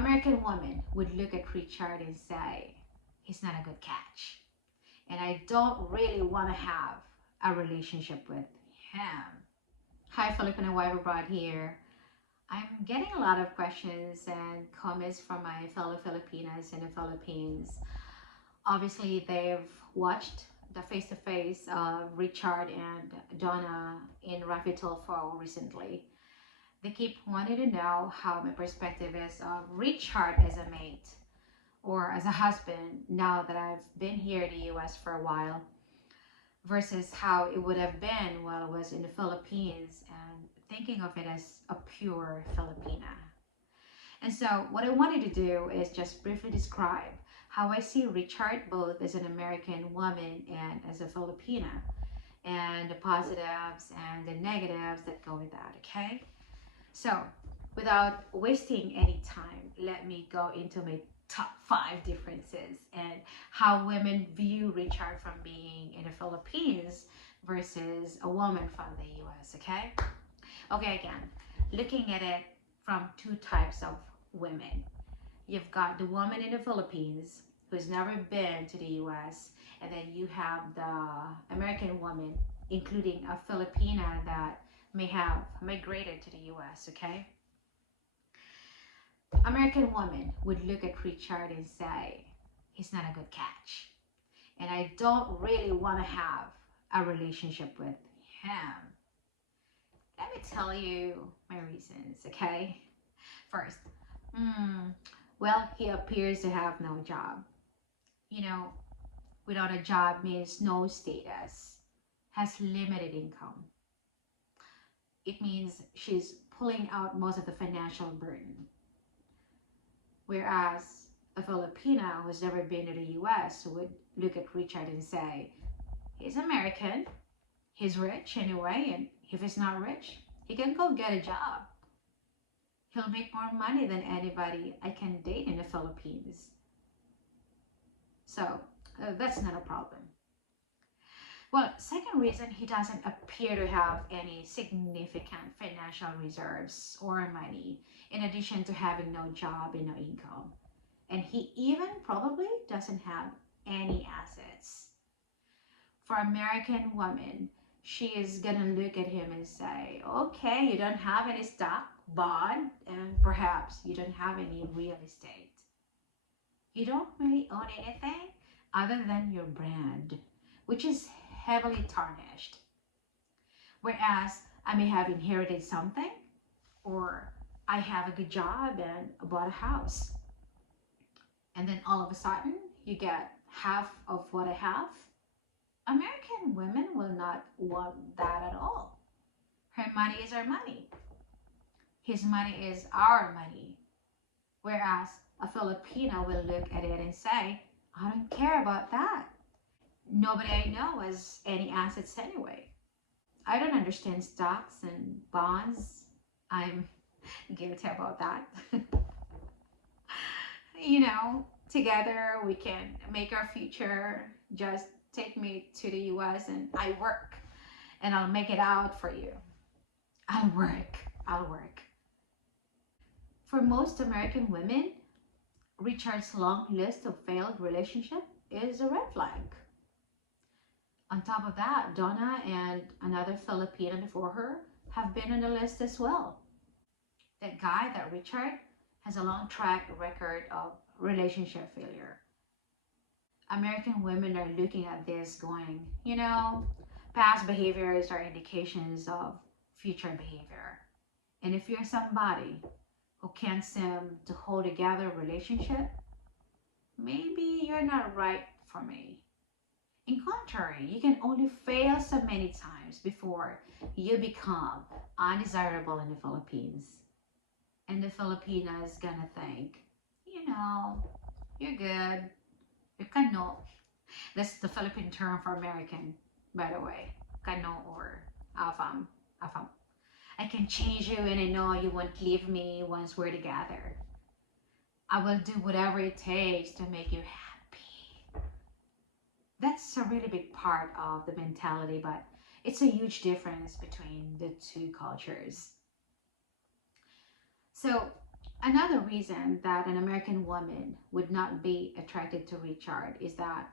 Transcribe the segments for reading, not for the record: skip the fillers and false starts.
American woman would look at Richard and say, he's not a good catch. And I don't really want to have a relationship with him. Hi, Filipino wife abroad here. I'm getting a lot of questions and comments from my fellow Filipinas in the Philippines. Obviously, they've watched the face-to-face of Richard and Donna in Rafi Tulfo recently. They keep wanting to know how my perspective is of Richard as a mate or as a husband now that I've been here in the US for a while versus how it would have been while I was in the Philippines and thinking of it as a pure Filipina. And so what I wanted to do is just briefly describe how I see Richard both as an American woman and as a Filipina, and the positives and the negatives that go with that, okay? So without wasting any time, let me go into my top 5 differences and how women view Richard from being in the Philippines versus a woman from the US, okay? Okay, again, looking at it from 2 types of women. You've got the woman in the Philippines who's never been to the US, and then you have the American woman, including a Filipina that may have migrated to the US, okay? American woman would look at Richard and say, he's not a good catch. And I don't really want to have a relationship with him. Let me tell you my reasons, okay? First, well, he appears to have no job. You know, without a job means no status, has limited income. It means she's pulling out most of the financial burden. Whereas a Filipina who's never been to the US would look at Richard and say, he's American, he's rich anyway, and if he's not rich, he can go get a job. He'll make more money than anybody I can date in the Philippines. So that's not a problem. Well, second reason, he doesn't appear to have any significant financial reserves or money, in addition to having no job and no income. And he even probably doesn't have any assets. For American women, she is gonna look at him and say, okay, you don't have any stock, bond, and perhaps you don't have any real estate. You don't really own anything other than your brand, which is heavily tarnished. Whereas I may have inherited something, or I have a good job and bought a house. And then all of a sudden, you get half of what I have. American women will not want that at all. Her money is our money. His money is our money. Whereas a Filipino will look at it and say, I don't care about that. Nobody I know has any assets anyway. I don't understand stocks and bonds. I'm guilty about that. You know, together we can make our future. Just take me to the US and I work and I'll make it out for you. I'll work. For most American women, Richard's long list of failed relationships is a red flag. On top of that, Donna and another Filipina before her have been on the list as well. That guy, that Richard, has a long track record of relationship failure. American women are looking at this going, you know, past behaviors are indications of future behavior. And if you're somebody who can't seem to hold together a relationship, maybe you're not right for me. In contrary, you can only fail so many times before you become undesirable in the Philippines. And the Filipina is gonna think, you know, you're good, you're kano. That's the Philippine term for American, by the way. Kano or afam. Afam. I can change you and I know you won't leave me once we're together. I will do whatever it takes to make you happy. That's a really big part of the mentality, but it's a huge difference between the two cultures. So Another reason that an American woman would not be attracted to Richard is that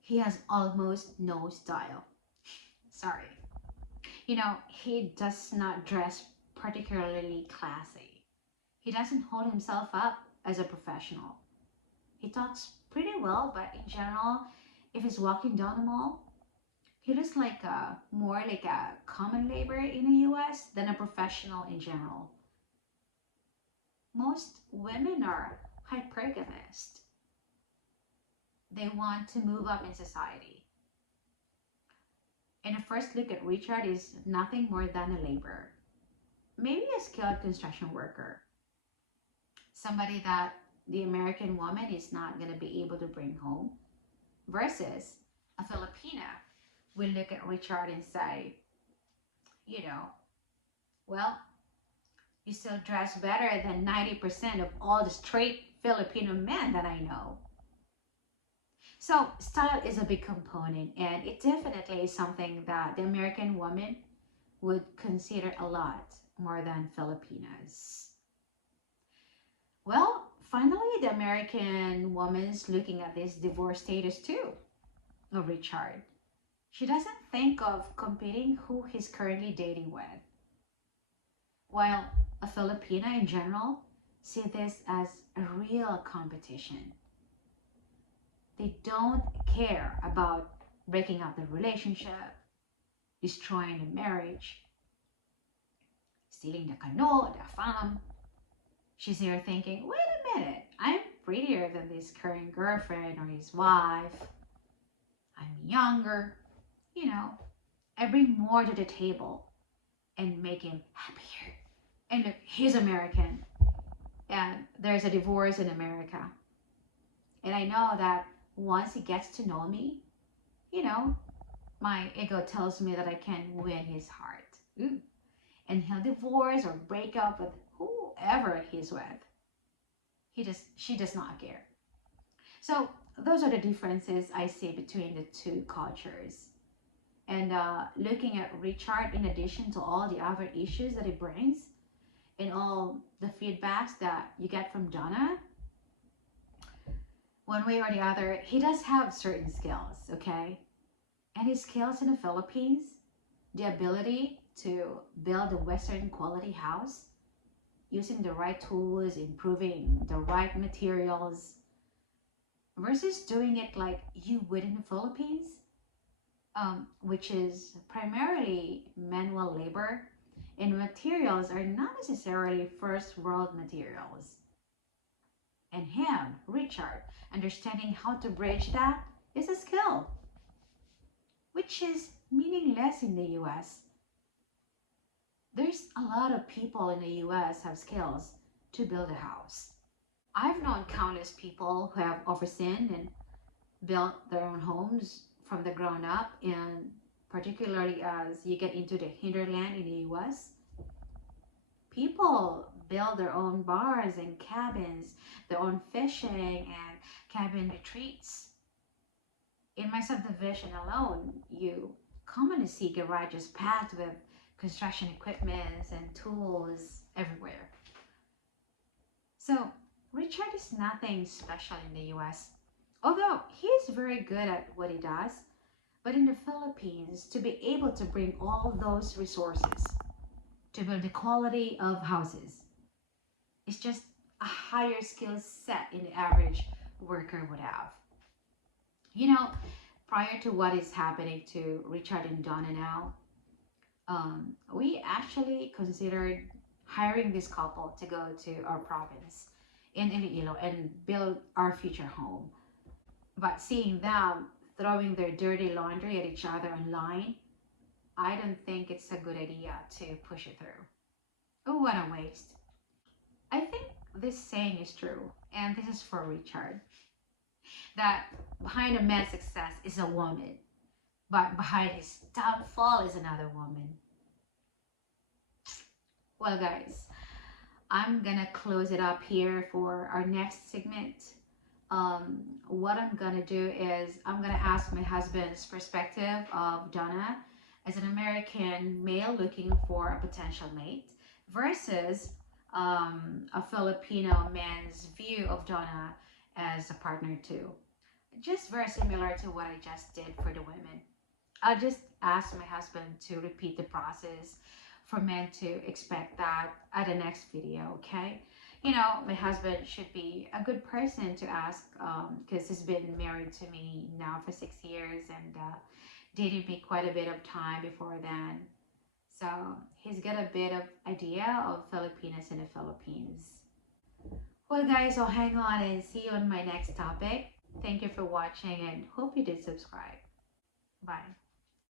he has almost no style. Sorry. He does not dress particularly classy. He doesn't hold himself up as a professional. He talks pretty well, but in general, if he's walking down the mall, he looks like more like a common laborer in the US than a professional in general. Most women are hypergamist. They want to move up in society. And a first look at Richard is nothing more than a laborer. Maybe a skilled construction worker. Somebody that the American woman is not going to be able to bring home. Versus a Filipina will look at Richard and say, you know, well, you still dress better than 90% of all the straight Filipino men that I know. So style is a big component, and it definitely is something that the American woman would consider a lot more than Filipinas. Well, finally, the American woman's looking at this divorce status too of Richard. She doesn't think of competing who he's currently dating with, while a Filipina in general see this as a real competition. They don't care about breaking up the relationship, destroying the marriage, stealing the cano, the fam. She's here thinking, wait a minute, I'm prettier than this current girlfriend or his wife. I'm younger. I bring more to the table and make him happier. And look, he's American. And there's a divorce in America. And I know that once he gets to know me, you know, my ego tells me that I can win his heart. Ooh. And he'll divorce or break up with whoever he's with. She does not care. So those are the differences I see between the two cultures. And looking at Richard, in addition to all the other issues that he brings, and all the feedbacks that you get from Donna, one way or the other, he does have certain skills, okay? And his skills in the Philippines, the ability to build a Western quality house using the right tools, improving the right materials, versus doing it like you would in the Philippines, which is primarily manual labor, and materials are not necessarily first world materials. And him, Richard, understanding how to bridge that is a skill, which is meaningless in the US. There's a lot of people in the US have skills to build a house. I've known countless people who have overseen and built their own homes from the ground up, and particularly as you get into the hinterland in the US, people build their own bars and cabins, their own fishing and cabin retreats. In my subdivision alone, you commonly see garages packed with construction equipment and tools everywhere. So Richard is nothing special in the US, although he is very good at what he does. But in the Philippines, to be able to bring all those resources to build the quality of houses, it's just a higher skill set in the average worker would have. You know, prior to what is happening to Richard and Donna now, we actually considered hiring this couple to go to our province in Iloilo and build our future home. But seeing them throwing their dirty laundry at each other online, I don't think it's a good idea to push it through. Oh, what a waste. I think this saying is true, and this is for Richard, that behind a man's success is a woman, but behind his downfall is another woman. Well, guys, I'm gonna close it up here for our next segment. What I'm gonna do is I'm gonna ask my husband's perspective of Donna as an American male looking for a potential mate versus a Filipino man's view of Donna as a partner too. Just very similar to what I just did for the women. I'll just ask my husband to repeat the process for men to expect that at the next video, okay? You know, my husband should be a good person to ask because he's been married to me now for 6 years and dated me quite a bit of time before then. So he's got a bit of idea of Filipinas in the Philippines. Well, guys, I'll hang on and see you on my next topic. Thank you for watching and hope you did subscribe. Bye.